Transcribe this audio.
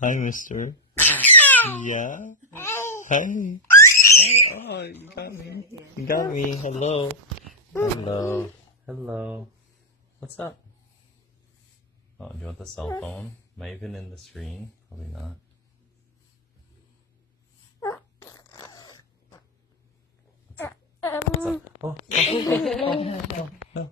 Hi, mister. Yeah? Hi. Oh, you got me. You got me. Hello. Hello. Hello. What's up? Oh, do you want the cell phone? Am I even in the screen? Probably not. What's up? Oh, oh, oh, oh, oh, no.